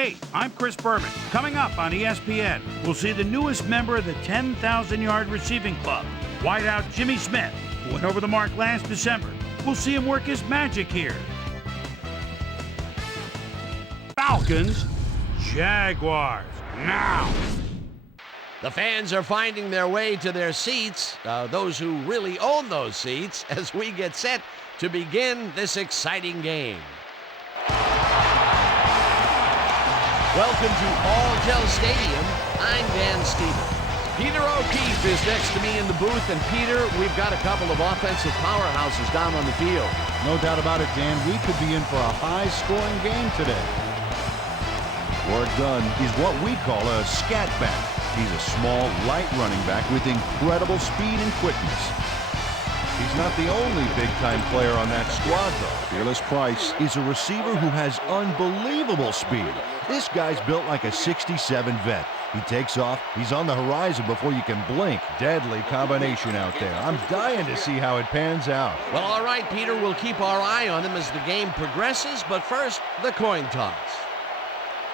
Hey, I'm Chris Berman. Coming up on ESPN, we'll see the newest member of the 10,000-yard receiving club, wideout Jimmy Smith, who went over the mark last December. We'll see him work his magic here. Falcons, Jaguars, now. The fans are finding their way to their seats, those who really own those seats, as we get set to begin this exciting game. Welcome to All-Gel Stadium. I'm Dan Stevens. Peter O'Keefe is next to me in the booth, and Peter, we've got a couple of offensive powerhouses down on the field. No doubt about it, Dan. We could be in for a high-scoring game today. Ward Gunn is what we call a scat back. He's a small, light running back with incredible speed and quickness. He's not the only big-time player on that squad, though. Fearless Price is a receiver who has unbelievable speed. This guy's built like a '67 vet. He takes off, he's on the horizon before you can blink. Deadly combination out there. I'm dying to see how it pans out. Well, all right, Peter, we'll keep our eye on him as the game progresses, but first, the coin toss.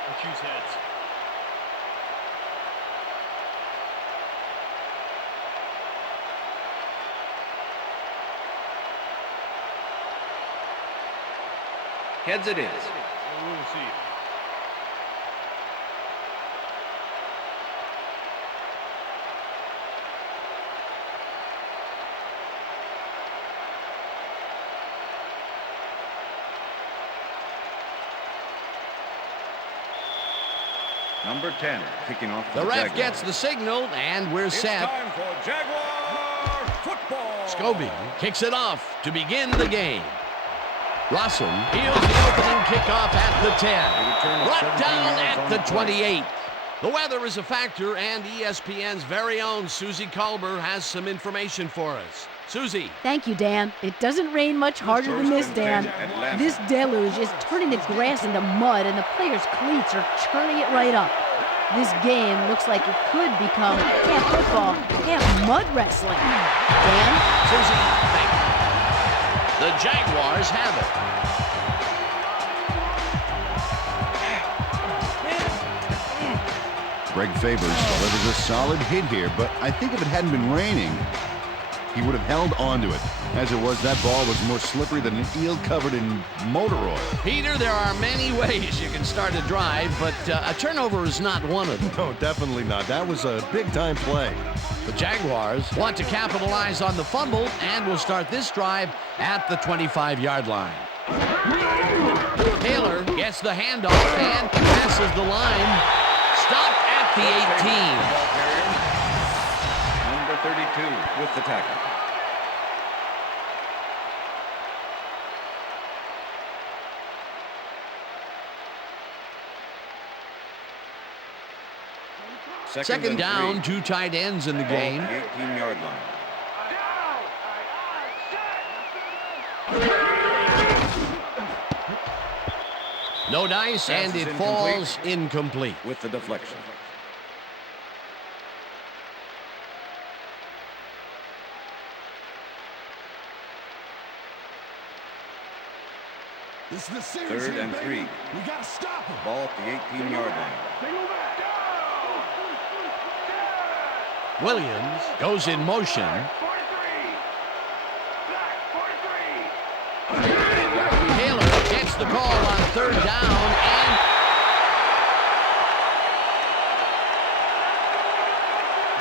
We'll choose heads. Heads it is. We'll receive. Number 10, kicking off The ref Jaguars. gets the signal, and we're set. It's time for Jaguar football. Scobie kicks it off to begin the game. Russell heels the opening kickoff at the 10. Brought down at the 28. The weather is a factor, and ESPN's very own Susie Culber has some information for us. Susie. Thank you, Dan. It doesn't rain much harder than this, Dan. This deluge is turning the grass into mud, and the players' cleats are churning it right up. This game looks like it could become half football, half mud wrestling. Dan? Susie, thank you. The Jaguars have it. Greg Favors delivers a solid hit here, but I think if it hadn't been raining, he would have held onto it. As it was, that ball was more slippery than an eel covered in motor oil. Peter, there are many ways you can start a drive, but a turnover is not one of them. No, definitely not. That was a big-time play. The Jaguars want to capitalize on the fumble and will start this drive at the 25-yard line. Taylor gets the handoff and passes the line. Stopped at the 18. Number 32 with the tackle. Second down, two tight ends in the game. The 18-yard line. No dice, and it falls incomplete. With the deflection. This is the series. Third and 3. We gotta stop him. Ball at the 18-yard line. Williams goes in motion. Taylor gets the call on third down, and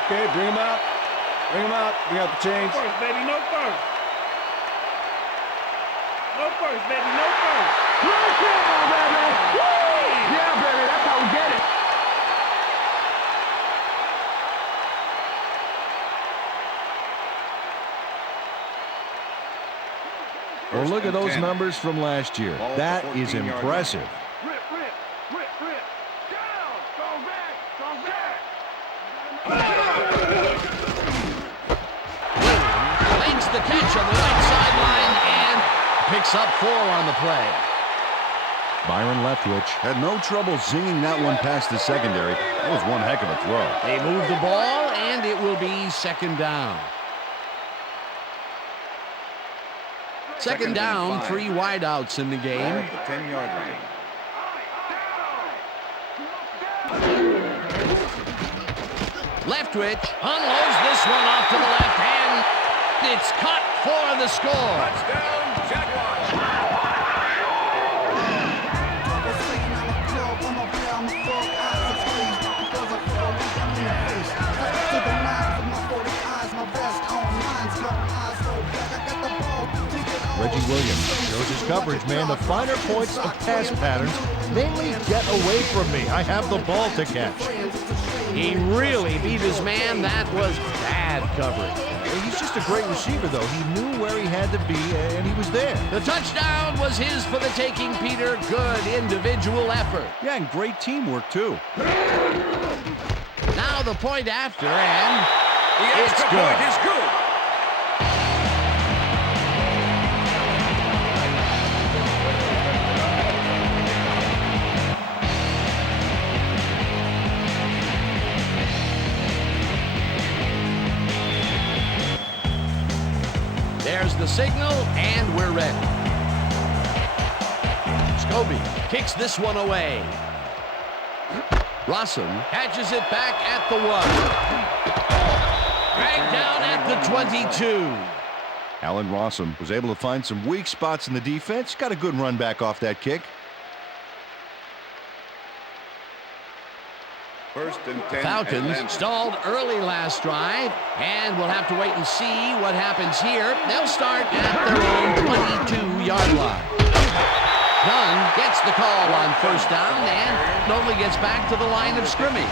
okay, bring him out. Bring him out. Bring out the chains. No first, baby, no first. No first, baby, no first. Yeah, baby, that's how we get it. Well, look at those numbers from last year. That is impressive. Rip. Down. Go back. Williams makes the catch on the right sideline and picks up 4 on the play. Byron Leftwich had no trouble zinging that one past the secondary. That was one heck of a throw. They move the ball, and it will be second down. Second down, 3 wideouts in the game. Ball at the 10-yard line. Leftwich unloads this one off to the left hand. It's caught for the score. Touchdown, Jaguars. Reggie Williams shows his coverage, man. The finer points of pass patterns, mainly get away from me. I have the ball to catch. He really beat his man. That was bad coverage. He's just a great receiver, though. He knew where he had to be, and he was there. The touchdown was his for the taking, Peter. Good individual effort. Yeah, and great teamwork, too. Now the point after, and The it's extra good. point is good. There's the signal, and we're ready. Scobie kicks this one away. Rossum catches it back at the 1. Dragged down at the 22. Allen Rossum was able to find some weak spots in the defense. Got a good run back off that kick. First and 10. Falcons stalled early last drive, and we'll have to wait and see what happens here. They'll start at their own 22-yard line. Dunn gets the call on first down and only gets back to the line of scrimmage.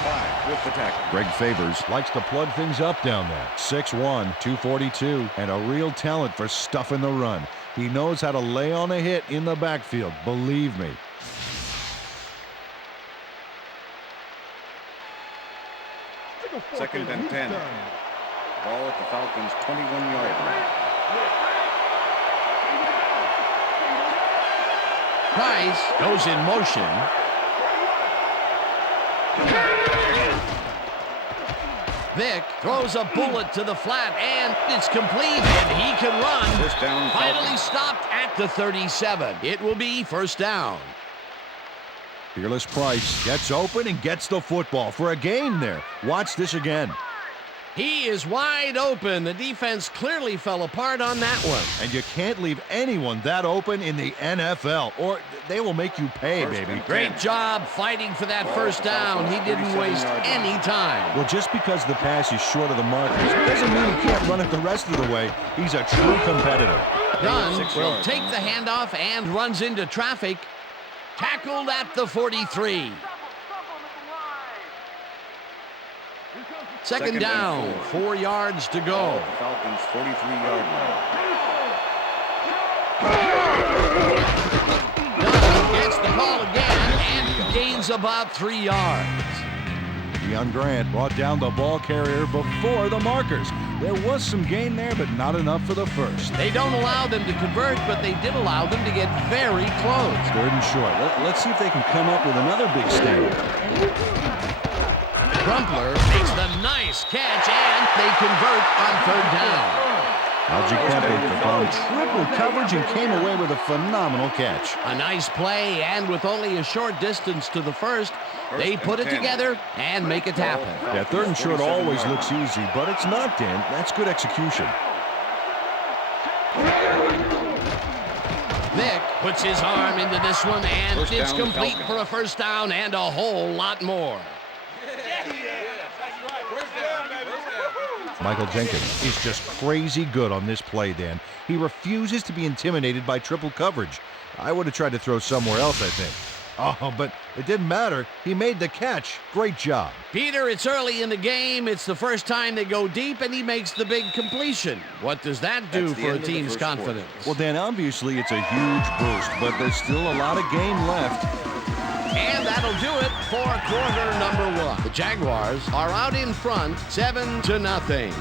With the tackle. Greg Favors likes to plug things up down there. 6'1", 242, and a real talent for stuffing the run. He knows how to lay on a hit in the backfield, believe me. Second and 10. Ball at the Falcons' 21-yard line. Price goes in motion. Vick throws a bullet to the flat, and it's complete, and he can run. First down, Finally Falcons. stopped at the 37. It will be first down. Fearless Price gets open and gets the football for a gain there. Watch this again. He is wide open. The defense clearly fell apart on that one. And you can't leave anyone that open in the NFL, or they will make you pay, First baby. and Great job fighting for that first down. He didn't waste any time. Well, just because the pass is short of the markers doesn't mean he can't run it the rest of the way. He's a true competitor. Dunn 6 will yards. take the handoff and runs into traffic. Tackled at the 43. Second down, 4 yards to Ball go. at the Falcons' 43-yard line. Dunn gets the ball again and gains about 3 yards. Deion Grant brought down the ball carrier before the markers. There was some gain there, but not enough for the first. They don't allow them to convert, but they did allow them to get very close. Third and short. Let's see if they can come up with another big stand. Crumpler makes the nice catch, and they convert on third down. Algie Kempe found triple coverage and came away with a phenomenal catch. A nice play, and with only a short distance to the first, they put it together and make it happen. Yeah, third and short always looks easy, but it's not, Dan. That's good execution. Vick puts his arm into this one, and First it's down, complete Falcons. for a first down and a whole lot more. Michael Jenkins is just crazy good on this play, Dan. He refuses to be intimidated by triple coverage. I would have tried to throw somewhere else, I think. Oh, but it didn't matter. He made the catch. Great job. Peter, it's early in the game. It's the first time they go deep, and he makes the big completion. What does that do That's the for a end of the team's first quarter. confidence? Well, Dan, obviously it's a huge boost, but there's still a lot of game left. And that'll do it for quarter number 1. The Jaguars are out in front, 7-0.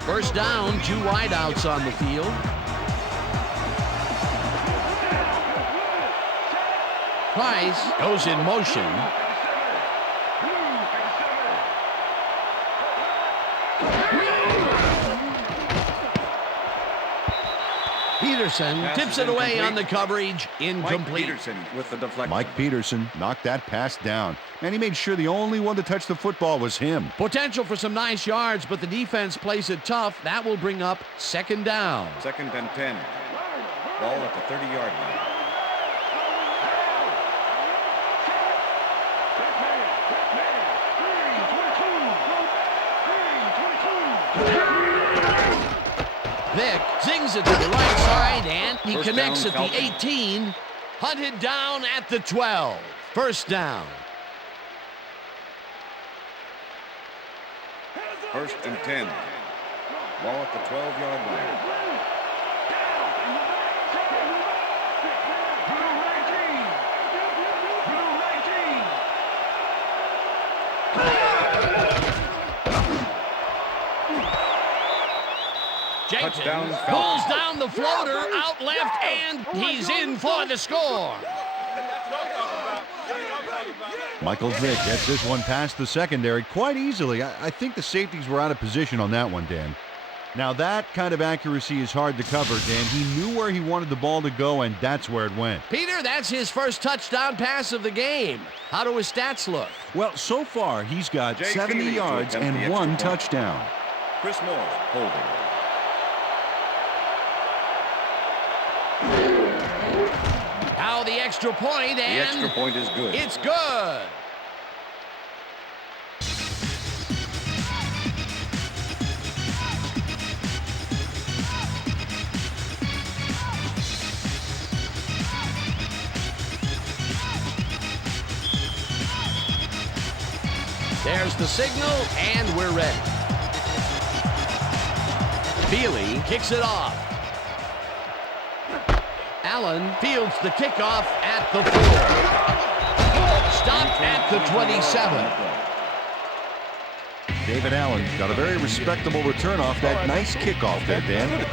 First down, 2 wideouts on the field. Price goes in motion. He Peterson tips it away on the coverage. Incomplete. Mike Peterson with the deflection. Mike Peterson knocked that pass down, and he made sure the only one to touch the football was him. Potential for some nice yards, but the defense plays it tough. That will bring up second down. 2nd and 10. Ball at the 30-yard line. Vick zings it to the right side, and he First connects down, at the Falcons. 18. Hunted down at the 12. First down. 1st and 10. Ball at the 12-yard line. Jenkins Touchdown, pulls Falcons. down the floater, out left, and he's in for the score. Michael Vick gets this one past the secondary quite easily. I think the safeties were out of position on that one, Dan. Now, that kind of accuracy is hard to cover, Dan. He knew where he wanted the ball to go, and that's where it went. Peter, that's his first touchdown pass of the game. How do his stats look? Well, so far, he's got Jay 70 Feely to yards attempt the and one extra point. touchdown. Chris Moore holding. Now the extra point, The and extra point is good. it's good. There's the signal, and we're ready. Feely kicks it off. Allen fields the kickoff at the 4. Stopped at the 27. David Allen got a very respectable return off that nice kickoff there, Dan.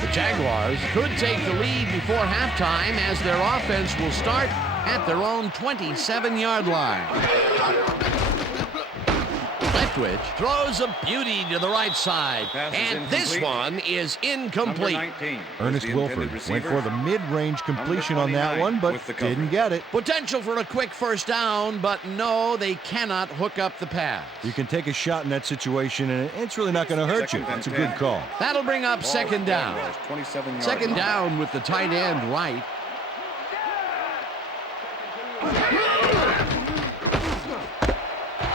The Jaguars could take the lead before halftime as their offense will start at their own 27-yard line. Leftwich throws a beauty to the right side, Pass is and this incomplete. one is Number incomplete. 19. Ernest was the Wilford intended went receiver. for the mid-range completion on that 29 one, but with the coverage. didn't get it. Potential for a quick first down, but no, they cannot hook up the pass. You can take a shot in that situation, and it's really not going to hurt you. Second and It's a 10. good call. That'll bring up Ball second at the down. Jaguars, 27-yard Second line. down with the tight end right.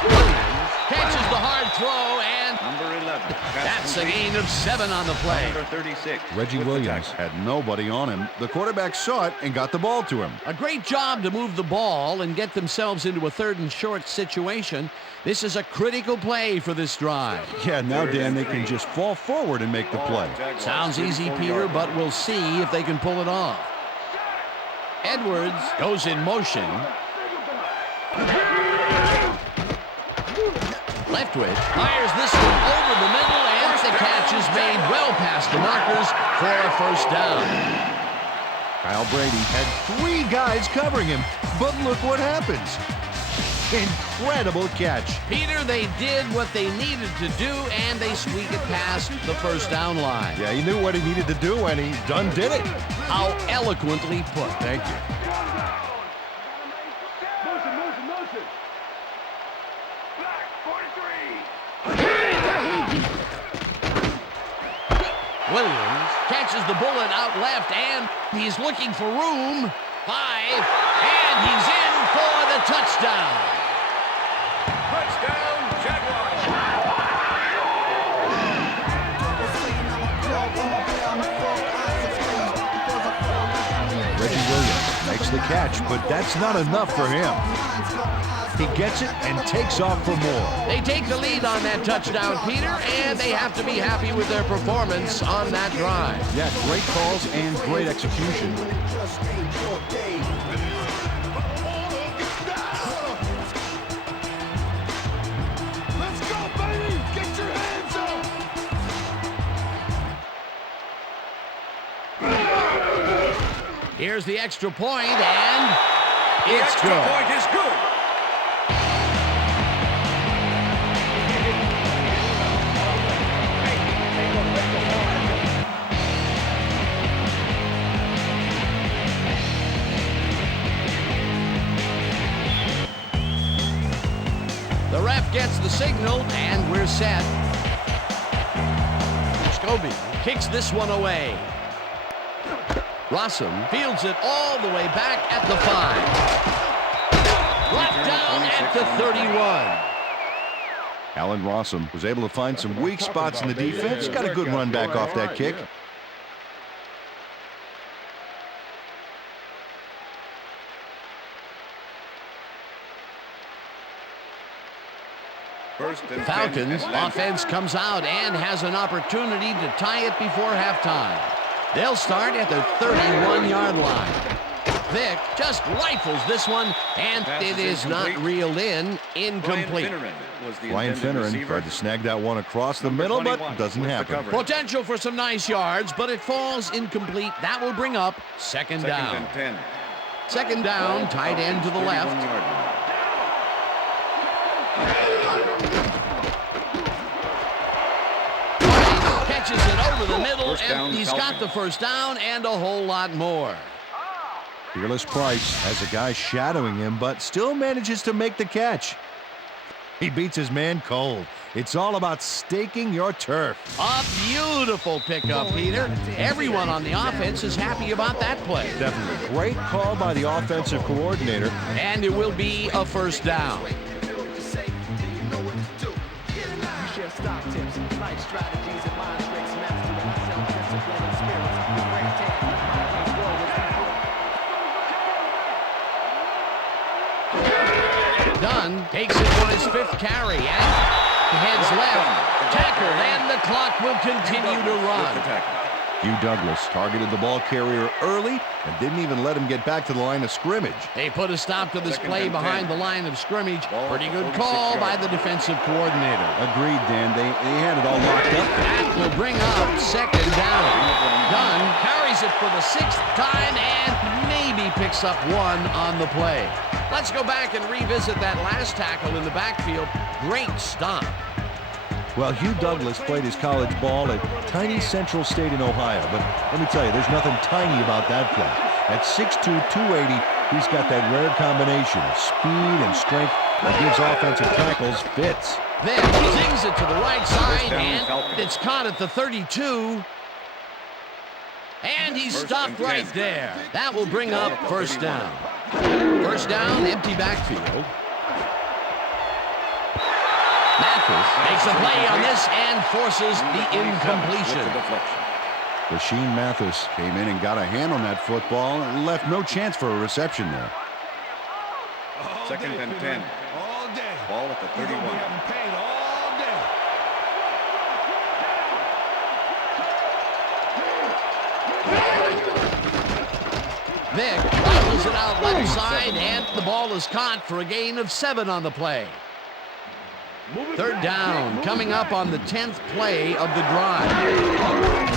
Williams catches the hard throw, and Number 11. Pass that's a complete. gain of 7 on the play. Number 36. Reggie with the Williams tackle. had nobody on him. The quarterback saw it and got the ball to him. A great job to move the ball and get themselves into a 3rd and short situation. This is a critical play for this drive. Yeah, now, Dan, they can just fall forward and make the play. Jaguars, Sounds easy, 34-yard Peter, line. but we'll see if they can pull it off. Edwards goes in motion. Leftwich fires this one over the middle, and the catch is made well past the markers for a first down. Kyle Brady had 3 guys covering him, but look what happens. Incredible catch. Peter, they did what they needed to do, and they squeak it past the first down line. Yeah, he knew what he needed to do, and he done did it. How eloquently put. Thank you. Williams catches the bullet out left, and he's looking for room. 5, and he's in for the touchdown. Touchdown, Jaguars. Reggie Williams makes the catch, but that's not enough for him. He gets it and takes off for more. They take the lead on that touchdown, Peter, and they have to be happy with their performance on that drive. Yeah, great calls and great execution. Here's the extra point, and The it's extra good. point is good. gets the signal, and we're set. Scobie kicks this one away. Rossum fields it all the way back at the 5. Brought down at the 31. Allen Rossum was able to find some weak spots in the defense. Got a good run back off that kick. Falcons offense comes out and has an opportunity to tie it before halftime. They'll start at the 31-yard line. Vick just rifles this one, and it is not reeled in. Incomplete. Ryan Finneran tried to snag that one across the middle, but doesn't happen. Potential for some nice yards, but it falls incomplete. That will bring up second down. Second down, tight end to the left. Catches it over the middle, and he's got the first down and a whole lot more. Fearless Price has a guy shadowing him, but still manages to make the catch. He beats his man cold. It's all about staking your turf. A beautiful pickup, Peter. Everyone on the offense is happy about that play. Definitely. Great call by the offensive coordinator. And it will be a first down. Dunn takes it on his 5th carry and heads left. Tackled, and the clock will continue to run. Hugh Douglas targeted the ball carrier early and didn't even let him get back to the line of scrimmage. They put a stop to this play behind the line of scrimmage. Pretty good call by the defensive coordinator. Agreed, Dan. They had it all locked up. That will bring up second down. Dunn carries it for the 6th time and maybe picks up one on the play. Let's go back and revisit that last tackle in the backfield. Great stop. Well, Hugh Douglas played his college ball at tiny Central State in Ohio, but let me tell you, there's nothing tiny about that play. At 6'2", 280, he's got that rare combination of speed and strength that gives offensive tackles fits. Then zings it to the right side, and it's caught at the 32. And he's stopped right there. That will bring up first down. First down, empty backfield. Mathis makes a play on this and forces the incompletion. Rashean Mathis came in and got a hand on that football and left no chance for a reception there. Second and 10. Ball at the 31. Vick rifles it out left side, and the ball is caught for a gain of 7 on the play. Third down, coming up on the 10th play of the drive.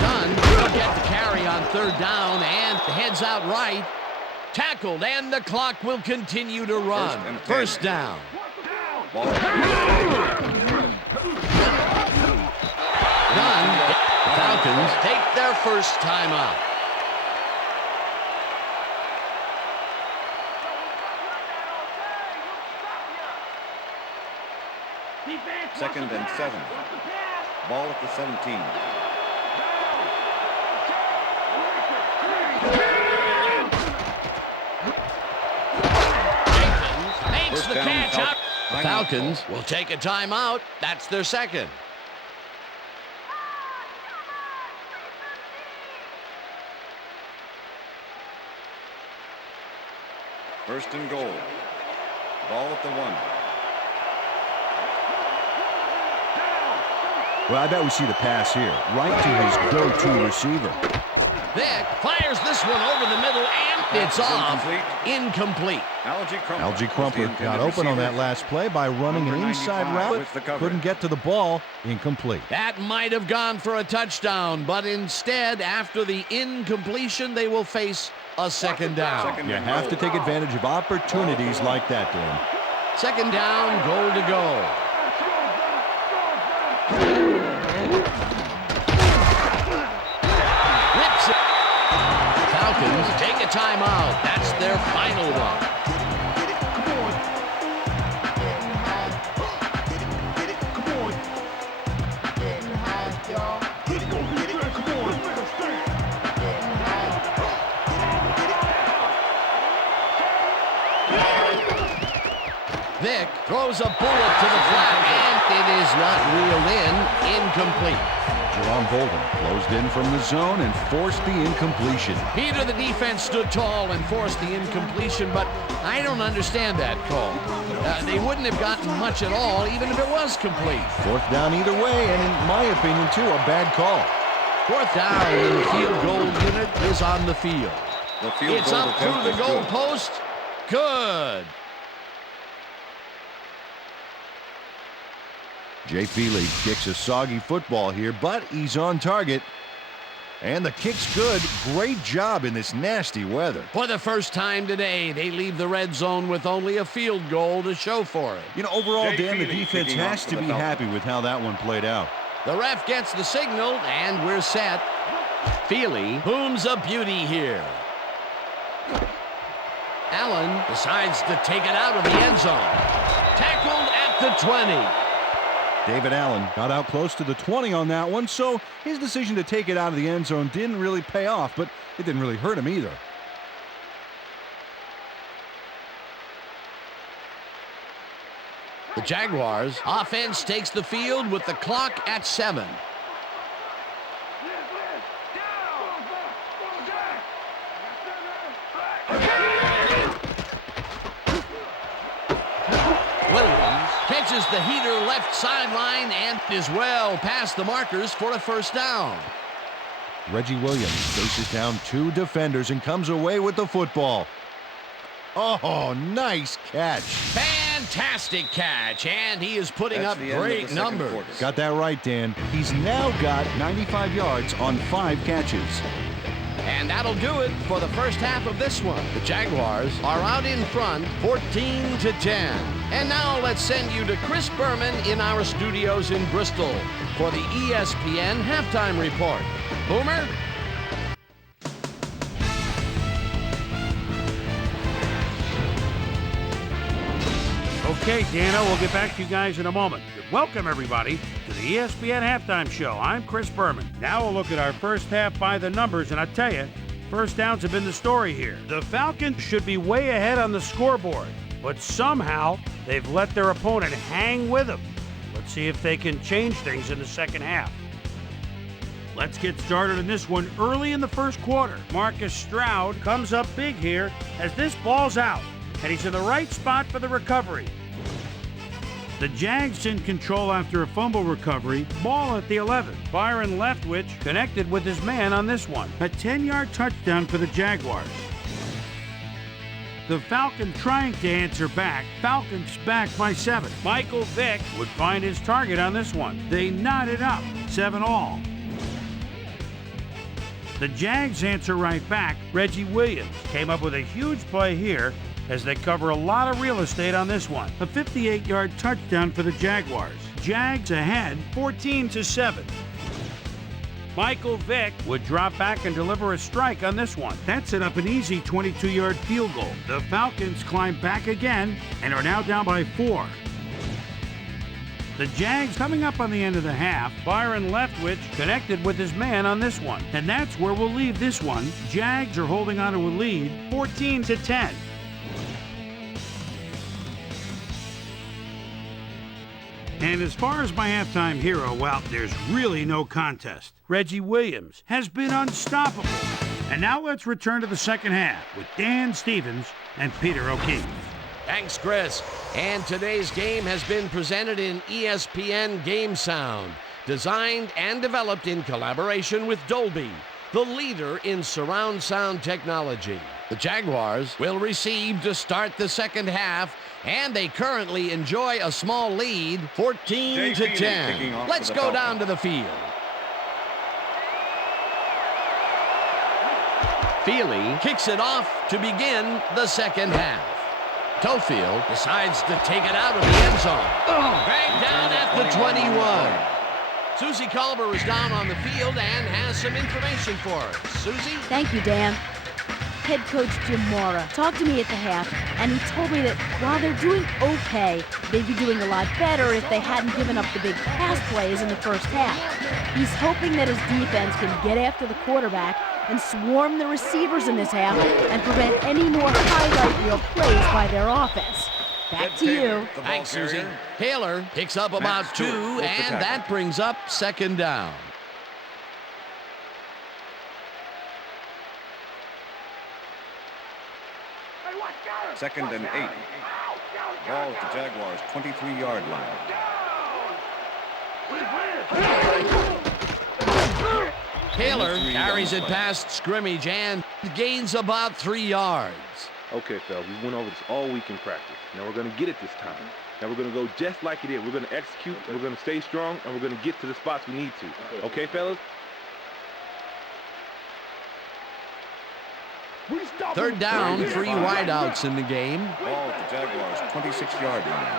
Dunn will get the carry on third down and heads out right. Tackled, and the clock will continue to run. First down. Dunn. Falcons take their first time out. Second and 7. Ball at the 17. Makes the catch out. The Falcons will take a timeout. That's their second. First and goal. Ball at the 1. Well, I bet we see the pass here, right to his go-to receiver. Vick fires this one over the middle, and it's off. Incomplete. Algie Crumpler got open on that last play by running an inside route. Couldn't get to the ball. Incomplete. That might have gone for a touchdown, but instead, after the incompletion, they will face a second down. You have to take advantage of opportunities like that, Dan. Second down, goal to go. Rips it. Falcons take a timeout. That's their final one. Vick throws a bullet to the flat, and it is not reeled in. Incomplete. Jerome Bolden closed in from the zone and forced the incompletion. Peter, the defense stood tall and forced the incompletion, but I don't understand that call. They wouldn't have gotten much at all, even if it was complete. Fourth down either way, and in my opinion, too, a bad call. Fourth down, and the field goal unit is on the field. It's up through the goal post. Good. Jay Feely kicks a soggy football here, but he's on target. And the kick's good. Great job in this nasty weather. For the first time today, they leave the red zone with only a field goal to show for it. You know, overall, Dan, the defense has to be happy with how that one played out. The ref gets the signal, and we're set. Feely booms a beauty here. Allen decides to take it out of the end zone. Tackled at the 20. David Allen got out close to the 20 on that one, so his decision to take it out of the end zone didn't really pay off, but it didn't really hurt him either. The Jaguars offense takes the field with the clock at 7. Williams catches the heater left sideline and is well past the markers for a first down. Reggie Williams faces down 2 defenders and comes away with the football. Oh, nice catch. Fantastic catch, and he is putting up great numbers. Got that right, Dan. He's now got 95 yards on 5 catches. And that'll do it for the first half of this one. The Jaguars are out in front, 14-10. And now let's send you to Chris Berman in our studios in Bristol for the ESPN Halftime Report. Boomer? Okay, Dano, we'll get back to you guys in a moment. Welcome, everybody, to the ESPN Halftime Show. I'm Chris Berman. Now we'll look at our first half by the numbers, and I tell you, first downs have been the story here. The Falcons should be way ahead on the scoreboard, but somehow they've let their opponent hang with them. Let's see if they can change things in the second half. Let's get started in this one early in the first quarter. Marcus Stroud comes up big here as this ball's out, and he's in the right spot for the recovery. The Jags in control after a fumble recovery. Ball at the 11. Byron Leftwich connected with his man on this one. A 10-yard touchdown for the Jaguars. The Falcons trying to answer back. Falcons back by 7. Michael Vick would find his target on this one. They knot it up, 7-all. The Jags answer right back. Reggie Williams came up with a huge play here as they cover a lot of real estate on this one. A 58-yard touchdown for the Jaguars. Jags ahead, 14-7. Michael Vick would drop back and deliver a strike on this one. That set up an easy 22-yard field goal. The Falcons climb back again and are now down by 4. The Jags coming up on the end of the half. Byron Leftwich connected with his man on this one. And that's where we'll leave this one. Jags are holding on to a lead, 14-10. And as far as my halftime hero, well, there's really no contest. Reggie Williams has been unstoppable. And now let's return to the second half with Dan Stevens and Peter O'Keefe. Thanks, Chris. And today's game has been presented in ESPN Game Sound, designed and developed in collaboration with Dolby, the leader in surround sound technology. The Jaguars will receive to start the second half, and they currently enjoy a small lead, 14-10. Let's go down to the field. Feely kicks it off to begin the second half. Tofield decides to take it out of the end zone. Dragged down at the 21. Susie Culber is down on the field and has some information for us. Susie? Thank you, Dan. Head coach Jim Mora talked to me at the half, and he told me that while they're doing okay, they'd be doing a lot better if they hadn't given up the big pass plays in the first half. He's hoping that his defense can get after the quarterback and swarm the receivers in this half and prevent any more highlight reel plays by their offense. Back to you. Thanks, Susie. Taylor picks up about 2, and that brings up second down. Second and 8. Ball at the Jaguars' 23-yard line. Taylor carries it past scrimmage and gains about 3 yards. Okay, fellas, we went over this all week in practice. Now we're going to get it this time. Now we're going to go just like it is. We're going to execute, we're going to stay strong, and we're going to get to the spots we need to. Okay, fellas? Third down, 3 wideouts in the game. Ball at the Jaguars' 26-yard line.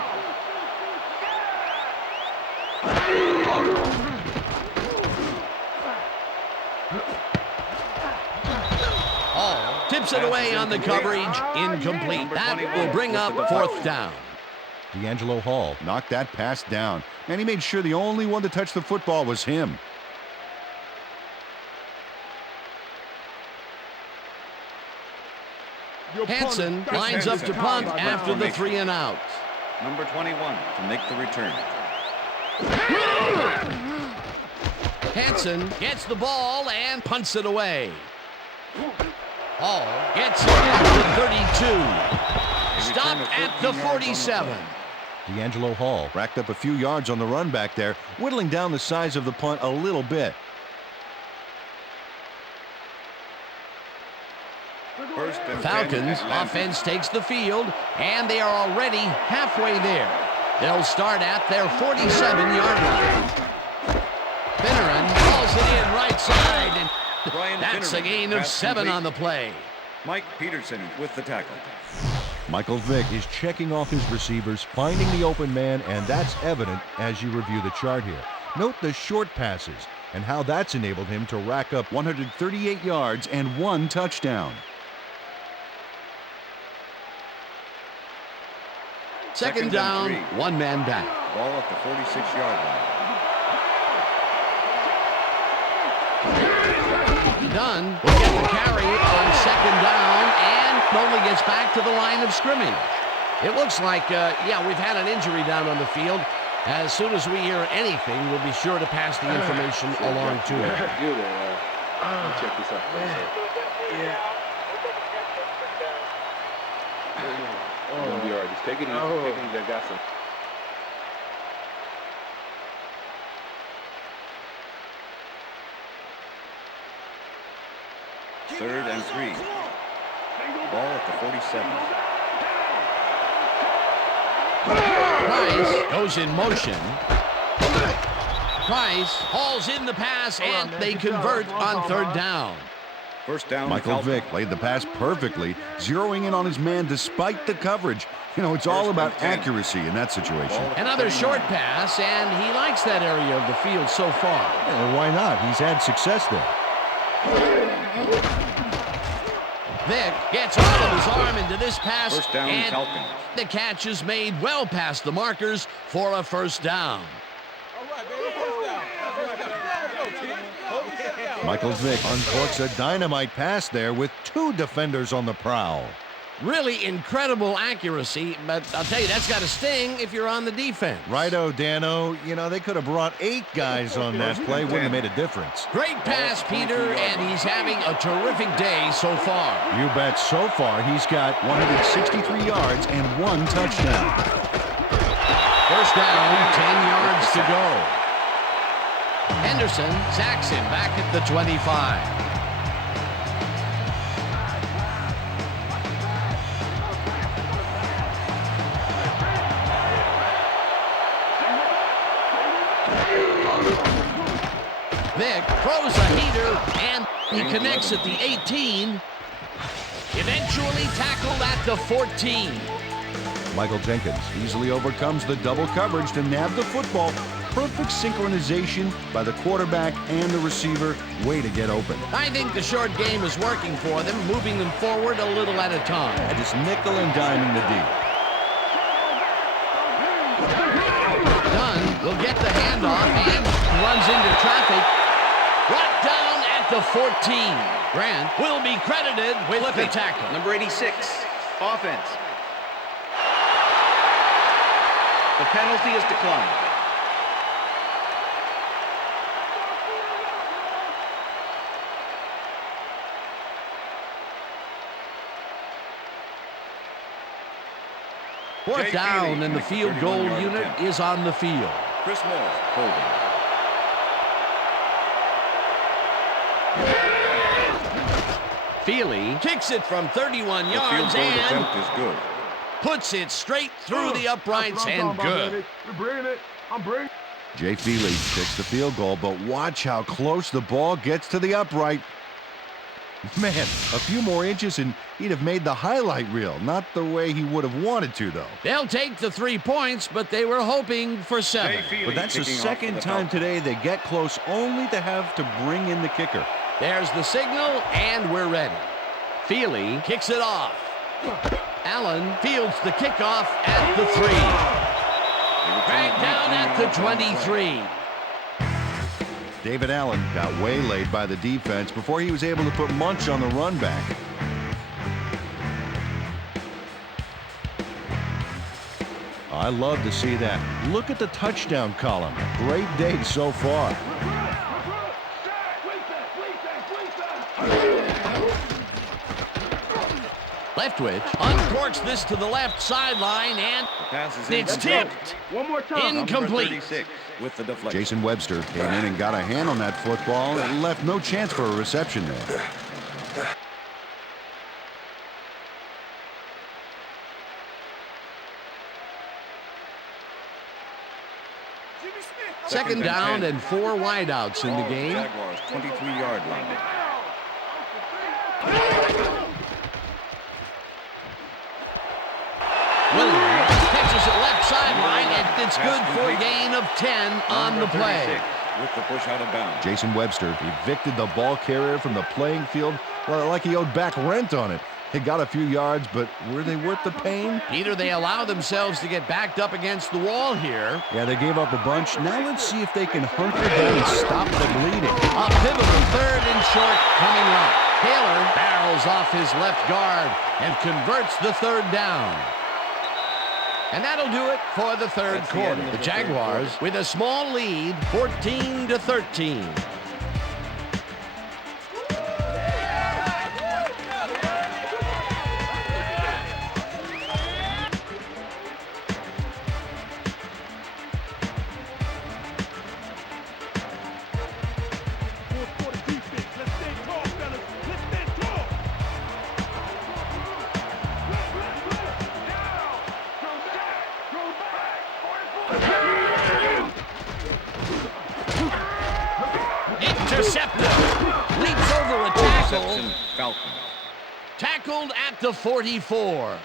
Hall tips it away on the coverage. Incomplete. That will bring up fourth down. D'Angelo Hall knocked that pass down, and he made sure the only one to touch the football was him. Hansen lines up to punt after the 3 and out. Number 21 to make the return. Hansen gets the ball and punts it away. Hall gets it at the 32. Stopped at the 47. D'Angelo Hall racked up a few yards on the run back there, whittling down the size of the punt a little bit. Falcons offense takes the field, and they are already halfway there. They'll start at their 47-yard line. Finneran calls it in right side, and that's a gain of 7 on the play. Mike Peterson with the tackle. Michael Vick is checking off his receivers, finding the open man, and that's evident as you review the chart here. Note the short passes and how that's enabled him to rack up 138 yards and 1 touchdown. Second down, 1 man back. Ball at the 46-yard line. Dunn will get the carry on second down and only gets back to the line of scrimmage. It looks like, we've had an injury down on the field. As soon as we hear anything, we'll be sure to pass the information along to him. Check this out. You're gonna be all right. Just take it easy. Take it easy. I got some. Third and 3. Ball at the 47. Price goes in motion. Price hauls in the pass, and they convert on third down. First down. Michael Vick played the pass perfectly, zeroing in on his man despite the coverage. You know, it's all about accuracy in that situation. Another short pass, and he likes that area of the field so far. Yeah, why not? He's had success there. Vick gets all of his arm into this pass, First down, and Falcons. the catch is made well past the markers for a first down. Michael Vick uncorks a dynamite pass there with 2 defenders on the prowl. Really incredible accuracy, but I'll tell you, that's got to sting if you're on the defense. Righto, Dano. You know, they could have brought 8 guys on that play. Wouldn't have made a difference. Great pass, Peter, and he's having a terrific day so far. You bet. So far, he's got 163 yards and 1 touchdown. First down, 10 yards to go. Henderson sacks him back at the 25. Vick throws a heater, and he connects at the 18. Eventually tackled at the 14. Michael Jenkins easily overcomes the double coverage to nab the football. Perfect synchronization by the quarterback and the receiver. Way to get open. I think the short game is working for them, moving them forward a little at a time. Just nickel and diming the deep. Dunn will get the handoff and runs into traffic. Brought down at the 14. Grant will be credited with the tackle. Number 86, offense. The penalty is declined. Fourth down, and the field goal unit is on the field. Chris Moore holding. Feely kicks it from 31 The yards field goal and attempt is good. puts it straight through the uprights and good. We're bringing it. I'm bringing. Jay Feely takes the field goal, but watch how close the ball gets to the upright. Man, a few more inches and he'd have made the highlight reel. Not the way he would have wanted to, though. They'll take the 3 points, but they were hoping for 7. But that's the second time today they get close only to have to bring in the kicker. There's the signal, and we're ready. Feely kicks it off. Allen fields the kickoff at the 3. Dragged down at the 23. David Allen got waylaid by the defense before he was able to put Munch on the run back. I love to see that. Look at the touchdown column. Great day so far. Leftwich uncorks this to the left sideline, and it's tipped. One more time. Incomplete. With the deflection. Jason Webster came in and got a hand on that football and left no chance for a reception there. Second down and 4 wideouts in the game. Jaguars 23-yard line. Williams catches it left sideline, and it's good for a gain of 10 on the play. With the push out of bounds. Jason Webster evicted the ball carrier from the playing field like he owed back rent on it. They got a few yards, but were they worth the pain? Either they allow themselves to get backed up against the wall here. Yeah, they gave up a bunch. Now let's see if they can hunker down and stop the bleeding. A pivotal 3rd and short coming up. Taylor barrels off his left guard and converts the 3rd down. And that'll do it for the 3rd quarter. The Jaguars with a small lead, 14-13. Intercepted. Leaps over a tackle. Falcons. Tackled at the 44.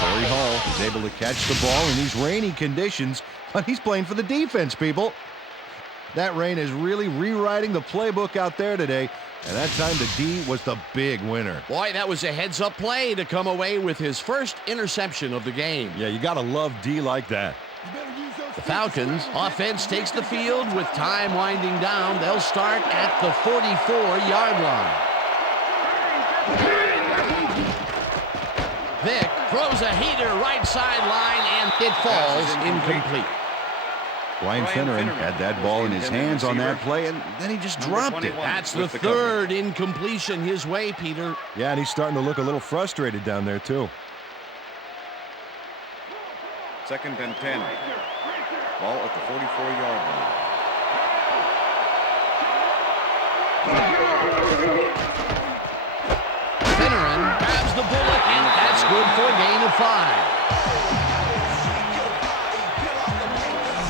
Corey Hall is able to catch the ball in these rainy conditions, but he's playing for the defense, people. That rain is really rewriting the playbook out there today, and that time the D was the big winner. Boy, that was a heads-up play to come away with his first interception of the game. Yeah, you got to love D like that. The Falcons offense takes the field with time winding down. They'll start at the 44-yard line. Vick throws a heater right sideline, and it falls incomplete. Brian Finneran had that ball in his hands on that play, and then he just dropped it. That's the 3rd incompletion his way, Peter. Yeah, and he's starting to look a little frustrated down there, too. 2nd and 10. Ball at the 44-yard line. Finneran grabs the bullet, and that's good for a gain of 5.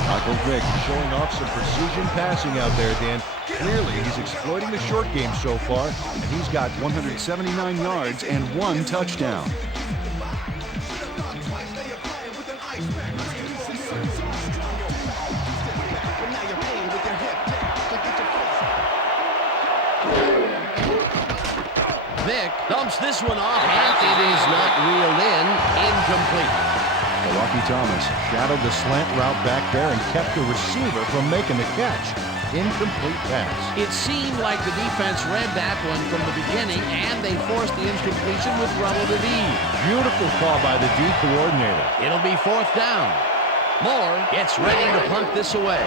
Michael Vick showing off some precision passing out there, Dan. Clearly, he's exploiting the short game so far, and he's got 179 yards and 1 touchdown. Vick dumps this one off, and it is not reeled in. Incomplete. Rocky Thomas shadowed the slant route back there and kept the receiver from making the catch. incomplete pass. It seemed like the defense read that one from the beginning, and they forced the incompletion with relative ease. Beautiful call by the D coordinator. It'll be 4th down. Moore gets ready to punt this away.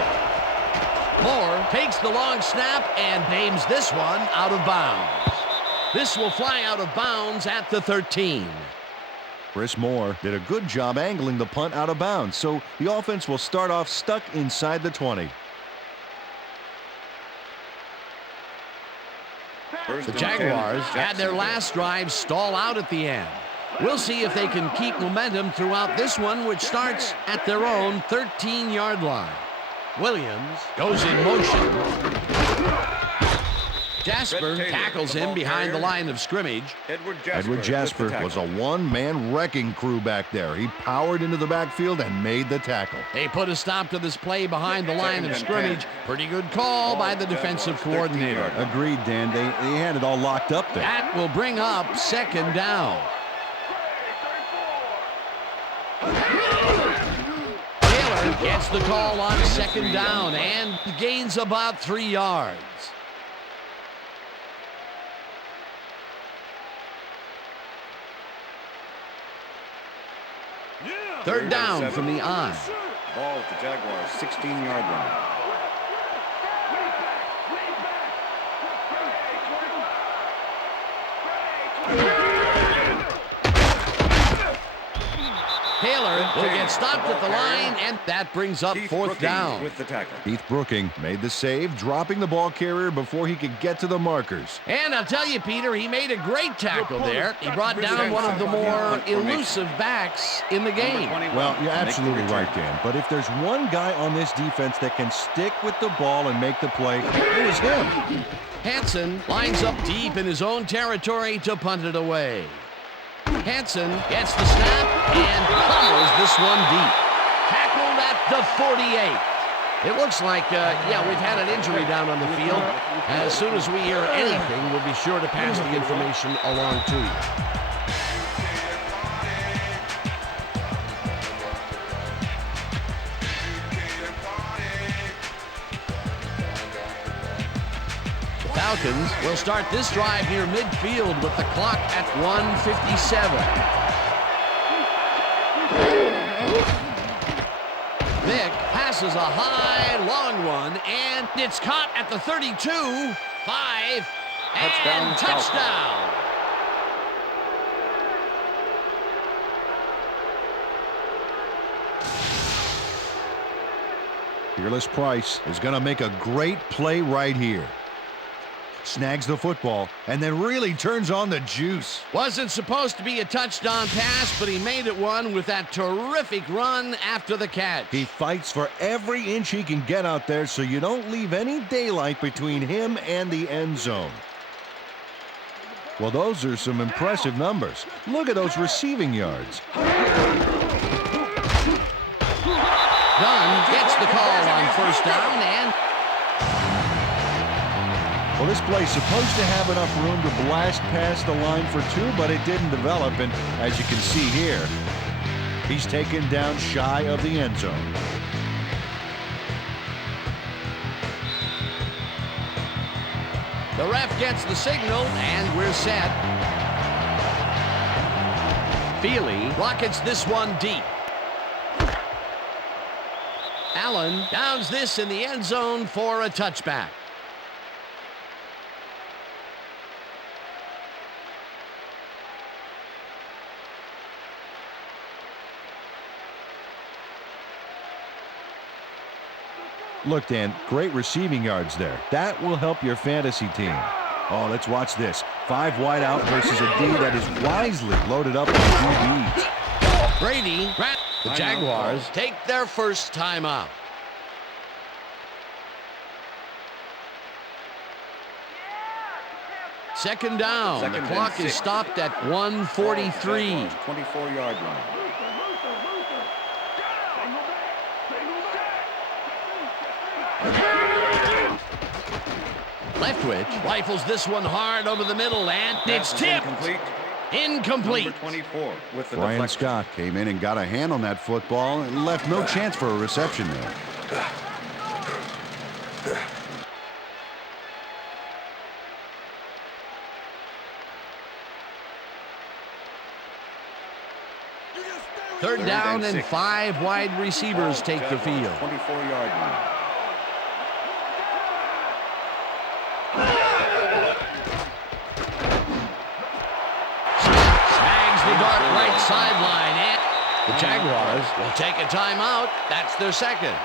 Moore takes the long snap and aims this one out of bounds. This will fly out of bounds at the 13. Chris Moore did a good job angling the punt out of bounds, so the offense will start off stuck inside the 20. The Jaguars had their last drive stall out at the end. We'll see if they can keep momentum throughout this one, which starts at their own 13-yard line. Williams goes in motion. Jasper tackles him behind the line of scrimmage. Edward Jasper was a one-man wrecking crew back there. He powered into the backfield and made the tackle. They put a stop to this play behind the line of scrimmage. Pretty good call by the defensive coordinator. Agreed, Dan. They had it all locked up there. That will bring up 2nd down. Taylor gets the call on 2nd down and gains about 3 yards. Third down from the on. Ball at the Jaguars' 16-yard line. Taylor will get stopped at the line, and that brings up 4th down. With the tackle. Keith Brooking made the save, dropping the ball carrier before he could get to the markers. And I'll tell you, Peter, he made a great tackle there. He brought down one of the more elusive backs in the game. Well, you're absolutely right, Dan. But if there's one guy on this defense that can stick with the ball and make the play, it was him. Hansen lines up deep in his own territory to punt it away. Hansen gets the snap and pummels this one deep. Tackled at the 48. It looks like, we've had an injury down on the field. As soon as we hear anything, we'll be sure to pass the information along to you. Falcons will start this drive near midfield with the clock at 1:57. Vick passes a high, long one, and it's caught at the 32, 5, and touchdown. Fearless Price is going to make a great play right here. Snags the football and then really turns on the juice. Wasn't supposed to be a touchdown pass, but he made it one with that terrific run after the catch. He fights for every inch he can get out there so you don't leave any daylight between him and the end zone. Well, those are some impressive numbers. Look at those receiving yards. Dunn gets the call on 1st down, and well, this play's supposed to have enough room to blast past the line for 2, but it didn't develop, and as you can see here, he's taken down shy of the end zone. the ref gets the signal, and we're set. Feely rockets this one deep. Allen downs this in the end zone for a touchback. Look, Dan, great receiving yards there. That will help your fantasy team. Oh, let's watch this. 5 wide out versus a D that is wisely loaded up with QBs. Brady, the Jaguars take their first timeout. Second down. The clock is stopped at 1:43. 24-yard line. Leftwich rifles this one hard over the middle, and it's tipped. Incomplete. Number 24 with the Brian deflection. Scott came in and got a hand on that football and left no chance for a reception there. Third down and 5 wide receivers take the field. 24-yard line. Snags the dark right sideline, and the Jaguars will take a timeout. That's their second.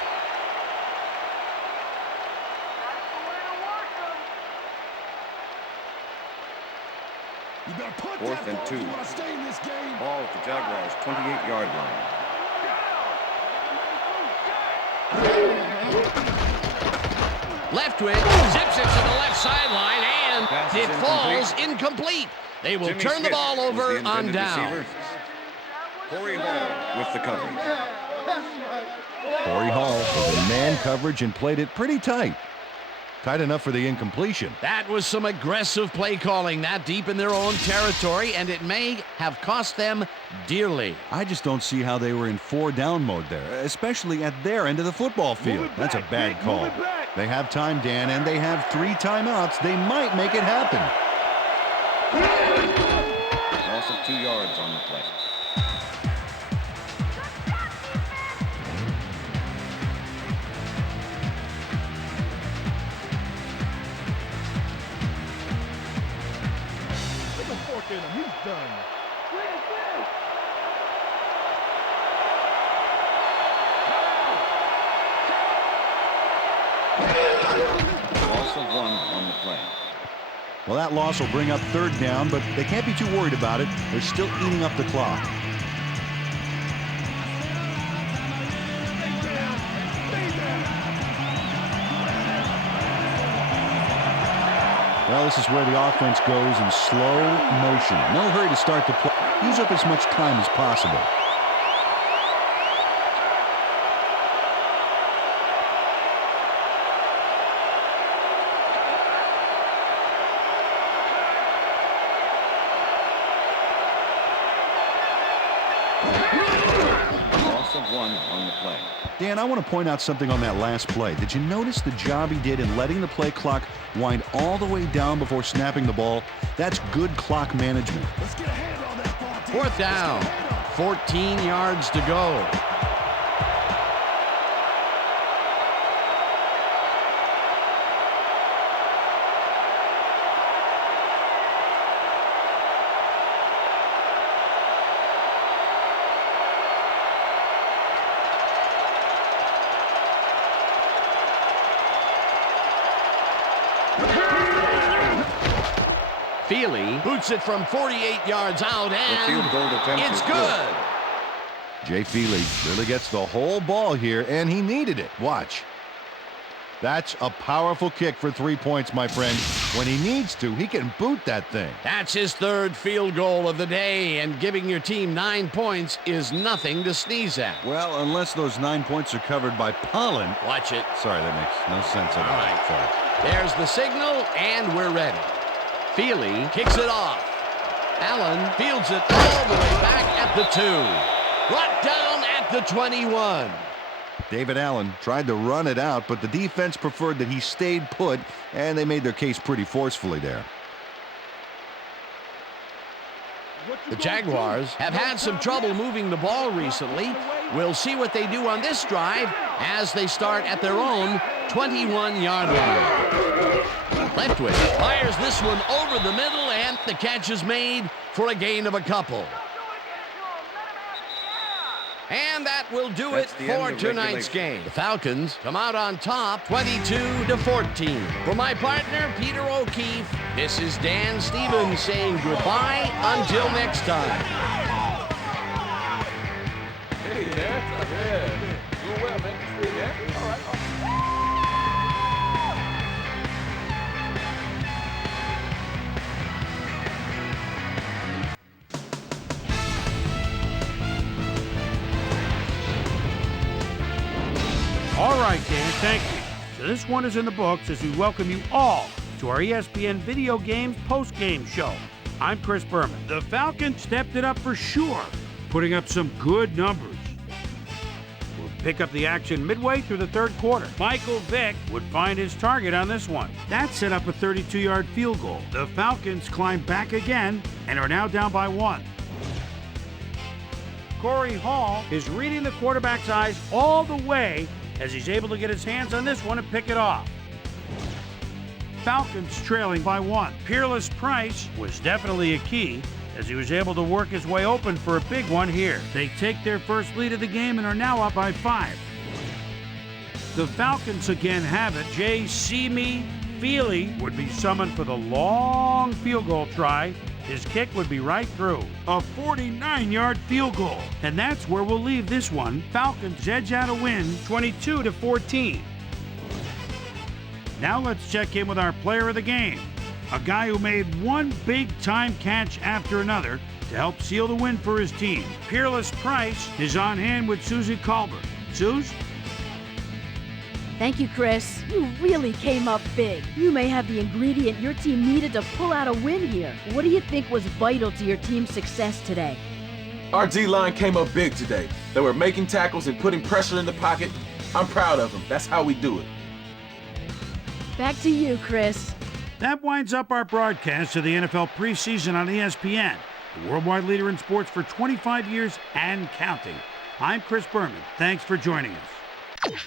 Fourth and 2. Ball at the Jaguars' 28-yard line. Leftwich zips it to the left sideline, and it falls incomplete. They will turn the ball over on down. Corey Hall with the coverage. Corey Hall was in man coverage and played it pretty tight. Tight enough for the incompletion. That was some aggressive play calling that deep in their own territory, and it may have cost them dearly. I just don't see how they were in 4-down mode there, especially at their end of the football field. That's a bad call. They have time, Dan, and they have 3 timeouts. They might make it happen. Loss of 2 yards on the play. Loss of 1 on the play. Well, that loss will bring up 3rd down, but they can't be too worried about it. They're still eating up the clock. Well, this is where the offense goes in slow motion. No hurry to start the play. Use up as much time as possible. Loss of 1 on the play. Dan, I want to point out something on that last play. Did you notice the job he did in letting the play clock wind all the way down before snapping the ball? That's good clock management. 4th down, 14 yards to go. Feely boots it from 48 yards out, and field goal attempt it's is good. Jay Feely really gets the whole ball here, and he needed it. Watch. That's a powerful kick for 3 points, my friend. When he needs to, he can boot that thing. That's his 3rd field goal of the day, and giving your team 9 points is nothing to sneeze at. Well, unless those 9 points are covered by pollen. Watch it. Sorry, that makes no sense at all. All right. Sorry. There's the signal, and we're ready. Feely kicks it off. Allen fields it all the way back at the 2. Brought down at the 21. David Allen tried to run it out, but the defense preferred that he stayed put, and they made their case pretty forcefully there. The Jaguars have had some trouble moving the ball recently. We'll see what they do on this drive as they start at their own 21-yard line. Leftwich fires this one over the middle, and the catch is made for a gain of a couple. And that will do it for tonight's game. The Falcons come out on top 22-14. For my partner, Peter O'Keefe, this is Dan Stevens saying goodbye until next time. Hey, there. Yeah. Doing well, man. Yeah. All right. All right, Dan, thank you. So this one is in the books as we welcome you all to our ESPN Video Games post-game show. I'm Chris Berman. The Falcons stepped it up for sure, putting up some good numbers. We'll pick up the action midway through the 3rd quarter. Michael Vick would find his target on this one. That set up a 32-yard field goal. The Falcons climb back again and are now down by 1. Corey Hall is reading the quarterback's eyes all the way as he's able to get his hands on this one and pick it off. Falcons trailing by 1. Peerless Price was definitely a key as he was able to work his way open for a big one here. They take their first lead of the game and are now up by 5. The Falcons again have it. J.C. Feely would be summoned for the long field goal try. His kick would be right through. A 49-yard field goal. And that's where we'll leave this one. Falcons edge out a win 22-14. Now let's check in with our player of the game. A guy who made one big-time catch after another to help seal the win for his team. Peerless Price is on hand with Susie Colbert. Suze? Thank you, Chris. You really came up big. You may have the ingredient your team needed to pull out a win here. What do you think was vital to your team's success today? Our D-line came up big today. They were making tackles and putting pressure in the pocket. I'm proud of them. That's how we do it. Back to you, Chris. That winds up our broadcast of the NFL preseason on ESPN, the worldwide leader in sports for 25 years and counting. I'm Chris Berman. Thanks for joining us.